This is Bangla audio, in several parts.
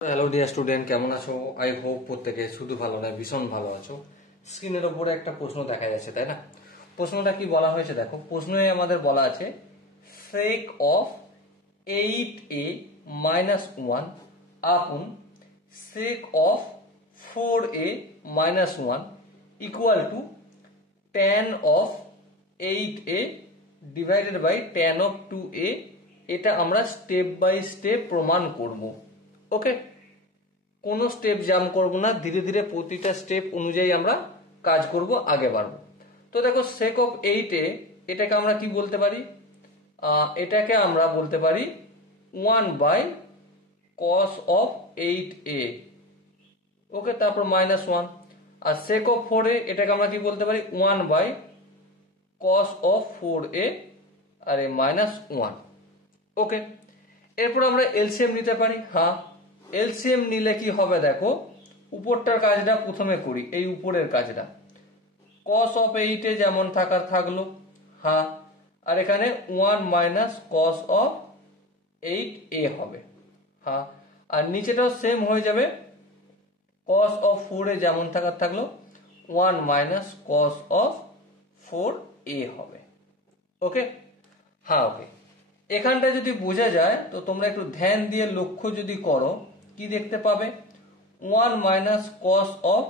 হ্যালো ডিয়ার স্টুডেন্ট, কেমন আছো? আই হোপ প্রত্যেকে শুধু ভালো নয়, ভীষণ ভালো আছো। স্ক্রিনের ওপরে একটা প্রশ্ন দেখা যাচ্ছে, তাই না? প্রশ্নটা কি বলা হয়েছে দেখো। প্রশ্নে আমাদের বলা আছে sec অফ 8a minus 1 আপন sec of 4a minus 1 equal to tan of 8a divided by tan of 2a। এটা আমরা স্টেপ বাই স্টেপ প্রমাণ করব। ওকে, কোনো স্টেপ জাম্প করব না, ধীরে ধীরে প্রতিটা স্টেপ অনুযায়ী আমরা কাজ করব, আগে বাড়বো। তো দেখো sec অফ 8a এটাকে আমরা কি বলতে পারি? এটাকে আমরা বলতে পারি 1 বাই cos অফ 8a। ওকে, তারপর -1। আর sec অফ 4a এটাকে আমরা কি বলতে পারি? 1 বাই cos অফ 4a আর -1। ওকে, এরপর আমরা এলসিএম নিতে পারি। হ্যাঁ, এলসিএম নিলে কি হবে দেখো, উপরটার কাজটা প্রথমে করি, এই উপরের কাজটা। cos অফ 8 যেমন থাকার থাকলো, হ্যাঁ, আর এখানে 1 মাইনাস cos অফ 8a হবে, হ্যাঁ, আর নিচেটাও সেম হয়ে যাবে, cos অফ 4a যেমন থাকার থাকলো 1 মাইনাস cos অফ 4a হবে। ওকে, হ্যাঁ, ওকে। এখানটা যদি বোঝা যায় তো তোমরা একটু ধ্যান দিয়ে লক্ষ্য যদি করো, কি দেখতে পাবে? 1 মাইনাস কস অফ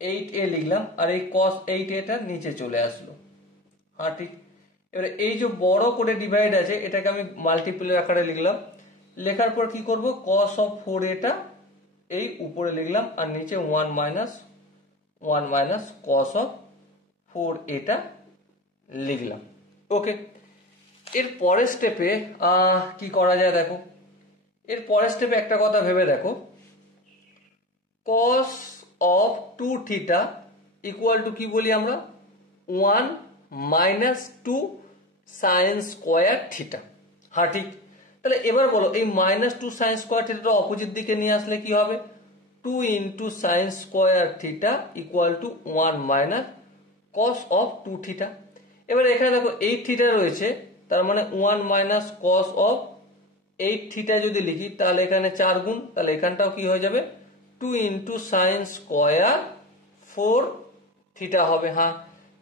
8a লিখলাম, আর এই cos 8a টা নিচে চলে আসলো। হ্যাঁ, ঠিক। এবারে এই যে বড় করে ডিভাইড আছে এটাকে আমি মাল্টিপ্লের আকারে লিখলাম। লেখার পর কি করব? cos অফ 4a টা এই উপরে লিখলাম, আর নিচে 1 মাইনাস cos অফ 4a টা লিখলাম। ওকে, এর পরের স্টেপে কি করা যায় দেখো। এর পরের স্টেপে একটা কথা ভেবে দেখো, cos of 2 theta equal to কি বলি আমরা? 1 মাইনাস 2 সাইন স্কোয়ার থিটা। হ্যাঁ, ঠিক। তাহলে এবার বলো, এই -2 সাইন স্কোয়ার থিটাটা অপোজিট দিকে নিয়ে আসলে কি হবে? 2 into sine square theta equal to 1 minus cos of 2 theta. এবার এখানে দেখো 8 থিটা রয়েছে, তার মানে 1 মাইনাস cos অফ 8 থিটা যদি লিখি তাহলে এখানে 4 গুণ, তাহলে এখানটাও কি হয়ে যাবে? 2 ইন্টু সাইন স্কোয়ার 4 থিটা হবে। হ্যাঁ,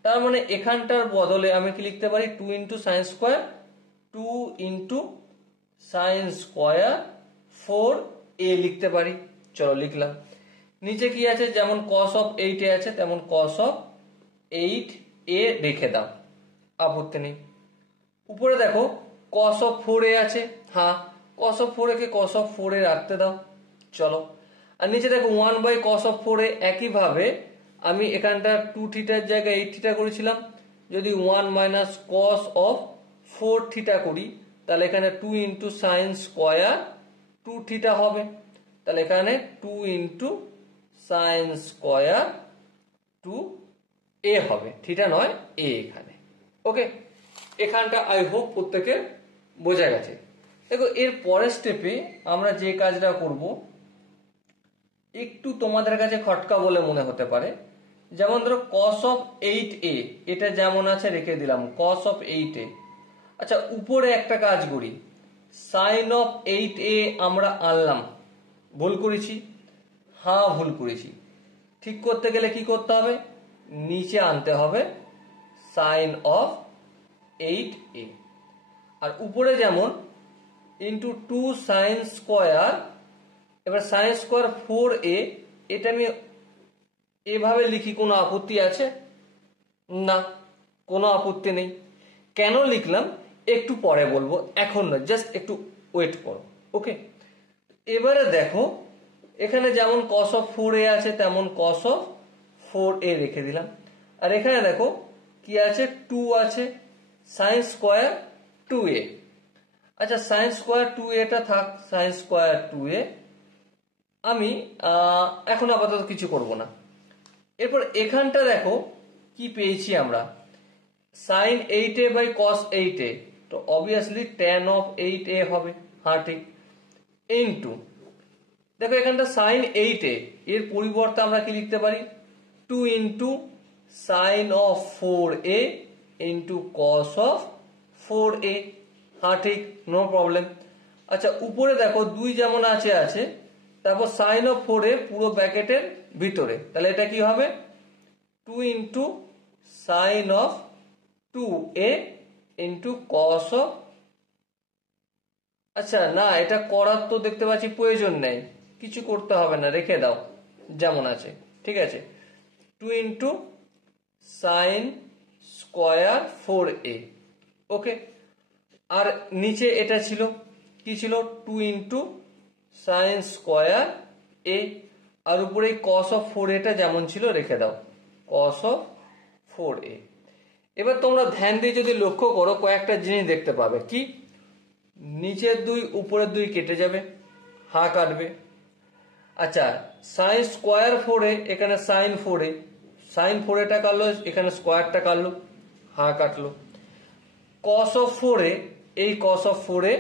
তার মানে এখানটার বদলে আমি কি লিখতে পারি? 2 into sine square 2 into sine square 4a লিখতে পারি। চলো লিখলাম। নিচে কি আছে? যেমন cos অফ 8a আছে তেমন cos অফ 8a রেখে দাও, আপত্তি নেই। উপরে দেখো cos অফ 4a আছে, হ্যাঁ, cos of 4a K cos of 4a রাখতে দাও। চলো, আর নিচে দেখো 1 বাই cos অফ 4a। একইভাবে আমি এখানটা 2 থিটার জায়গায় 8 থিটা করেছিলাম, যদি 1 মাইনাস cos অফ 4 থিটা করি তাহলে এখানে 2 ইন্টু সাইন স্কোয়ার 2 থিটা হবে, তাহলে এখানে 2 ইন্টু সাইন স্কোয়ার 2a হবে, থিটা নয় a এখানে। ওকে, এখানটা আই হোপ প্রত্যেকের বোঝা গেছে। দেখো, এর পরের স্টেপে আমরা যে কাজটা করব একটু তোমাদের কাছে খটকা বলে মনে হতে পারে। যেমন ধরো cos অফ 8a এটা যেমন আছে রেখে দিলাম, cos অফ 8a। আচ্ছা, উপরে একটা কাজ করি, সাইন অফ 8a আমরা আনলাম। ভুল করেছি? হ্যাঁ, ভুল করেছি। ঠিক করতে গেলে কি করতে হবে? নিচে আনতে হবে সাইন অফ 8a। আর উপরে যেমন ইন্টু 2 সাইন স্কোয়ার, এবার সাইন স্কোয়ার 4a এটা আমি এভাবে লিখি, কোনো আপত্তি আছে? না, কোনো আপত্তি নেই। কেন লিখলাম একটু পরে বলবো, এখন না, জাস্ট একটু ওয়েট করো। ওকে, এবারে দেখো এখানে যেমন cos অফ 4a আছে তেমন cos অফ 4a রেখে দিলাম, আর এখানে দেখো কি আছে? 2 আছে, সাইন স্কোয়ার 2a। আচ্ছা, সাইন স্কোয়ার 2a টা থাক, সাইন স্কোয়ার 2a আমি এখন আপাতত কিছু করব না। এরপর এখানটা দেখো কি পেয়েছি আমরা? Sign 8a by cos 8a, তো অবভিয়াসলি tan অফ 8a হবে। হ্যাঁ, ঠিক। ইন্টু দেখো এখানটা সাইন 8a এর পরিবর্তে আমরা কি লিখতে পারি? 2 into sign of 4a into cos of 4a। হ্যাঁ, ঠিক, নো প্রবলেম। আচ্ছা, উপরে দেখো 2 যেমন আছে তারপর সাইন অফ 4a পুরো ব্র্যাকেটের ভিতরে, তাহলে এটা কি হবে 2 into sign of 2a into cos of, আচ্ছা না এটা করার তো দেখতে পাচ্ছি প্রয়োজন নেই, কিছু করতে হবে না, রেখে দাও যেমন আছে, ঠিক আছে। 2 ইন্টু সাইন স্কোয়ার 4a, ওকে। আর নিচে এটা ছিল কি ছিল 2 ইন্টু সাইন স্কোয়ার a, আর উপরে কস অফ 4a যেমন ছিল রেখে দাও, কস অফ 4a। এবার তোমরা ধ্যান দিয়ে যদি লক্ষ্য করো কয়েকটা জিনিস দেখতে পাবে, কি নিচের 2 উপরের 2 কেটে যাবে, হা কাটবে। আচ্ছা সাইন স্কোয়ার 4a এখানে সাইন 4a, সাইন 4a কাটলো, এখানে স্কোয়ারটা কাটলো, হা কাটলো। কস অফ 4a এই কস অফ 4a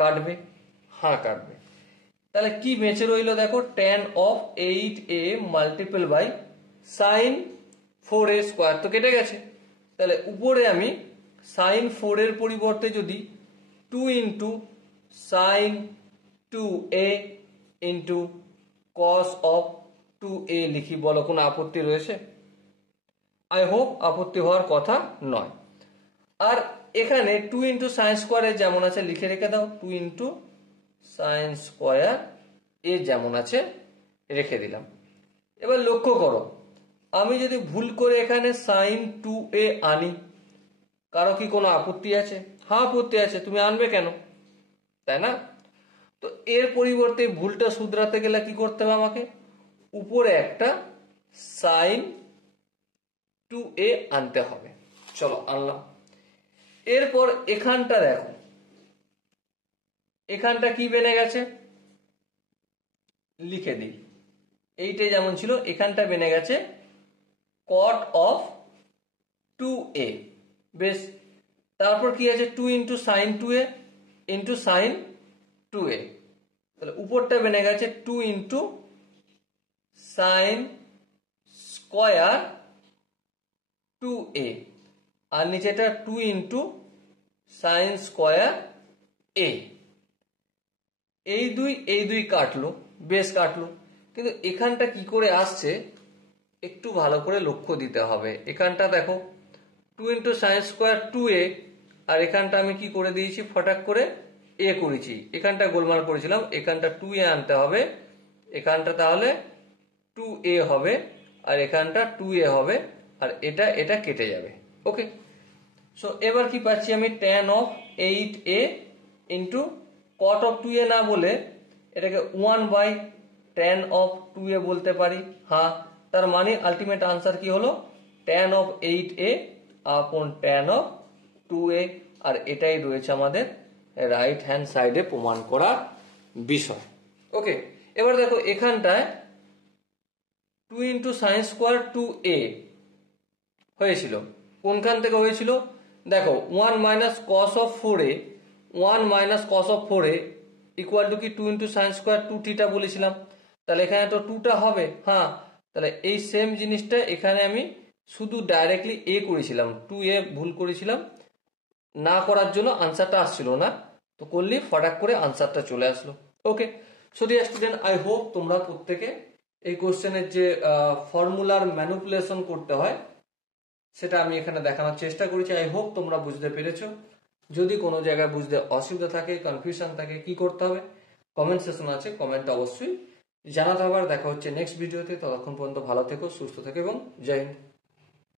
কাটবে, হা কাটবে। তাহলে কি বেঁচে রইল দেখো, tan of 8a multiple by sine 4a square তো কেটে গেছে। তাহলে উপরে আমি সাইন 4 এর পরিবর্তে যদি 2 into sign 2a into cos of 2a লিখি, বলো কোনো আপত্তি রয়েছে? আই হোপ আপত্তি হওয়ার কথা নয়। আর এখানে 2 ইন্টু সাইন স্কোয়ার যেমন আছে লিখে রেখে দাও, 2 ইন্টু সাইন স্কোয়ার এ যেমন আছে রেখে দিলাম। এবার লক্ষ্য করো, আমি যদি ভুল করে এখানে সাইন 2a আনি, কারো কি কোনো আপত্তি আছে? হ্যাঁ আপত্তি আছে, তুমি আনবে কেন, তাই না? তো এর পরিবর্তে ভুলটা শুধরাতে গেলে কি করতে হবে আমাকে, উপরে একটা সাইন 2a আনতে হবে। চলো আনলাম। এরপর এখানটা দেখো, এখানটা কি বেনে গেছে লিখে দিই, এইটাই যেমন ছিল এখানটা বেনে গেছে কট অফ 2a, বেশ। তারপর কি আছে 2 into sign 2a into sign 2a, তাহলে উপরটা বেনে গেছে 2 ইন্টু সাইন স্কোয়ার 2a, আর নিচেটা 2 ইন্টু সাইন স্কোয়ার a। এই দুই কাটলো, বেশ কাটলো, কিন্তু এখানটা কি করে আসছে একটু ভালো করে লক্ষ্য দিতে হবে। এখানটা দেখো 2 ইন্টু সাইন স্কোয়ার 2a, আর এখানটা আমি কি করে দিয়েছি ফটাক করে a করেছি, এখানটা গোলমাল করেছিলাম, এখানটা 2a আনতে হবে, এখানটা তাহলে 2a হবে, আর এখানটা 2a হবে, আর এটা কেটে যাবে, ওকে। সো এবার কি পাচ্ছি আমি, tan of 8a into cot of 2a না বলে এটাকে 1 বাই tan অফ 2a বলতে পারি, হ্যাঁ। তার মানে আলটিমেট আনসার কি হলো, tan অফ 8a আপন tan অফ 2a, আর এটাই রয়েছে আমাদের রাইট হ্যান্ড সাইডে প্রমাণ করার বিষয়, ওকে। এবার দেখো এখানটায় 2 ইন্টু সাইন স্কোয়ার 2a হয়েছিল, কোনখান থেকে হয়েছিল দেখো 1 minus cos of 4a, 1 minus cos of 4a equal to কি 2 ইন্টু সাইন স্কোয়ার 2θ বলেছিলাম, তাহলে এখানে তো 2টা হবে, হ্যাঁ। তাহলে এই সেম জিনিসটা এখানে আমি শুধু ডাইরেক্টলি a করেছিলাম, 2a ভুল করেছিলাম, না করার জন্য আনসারটা আসছিল না, তো করলি ফটাক করে আনসারটা চলে আসলো, okay. So dear student, I hope তোমরা প্রত্যেকে এই কোশ্চেনের যে ফর্মুলার ম্যানিপুলেশন করতে হয় সেটা আমি এখানে দেখানোর চেষ্টা করেছি। আই হোপ তোমরা বুঝতে পেরেছো। যদি কোনো জায়গায় বুঝতে অসুবিধা থাকে, কনফিউশন থাকে, কি করতে হবে, কমেন্ট সেকশন আছে, কমেন্ট অবশ্যই জানাতে হবে। দেখা হচ্ছে নেক্সট ভিডিওতে, ততক্ষণ পর্যন্ত ভালো থেকো, সুস্থ থেকো এবং জয় হিন্দ।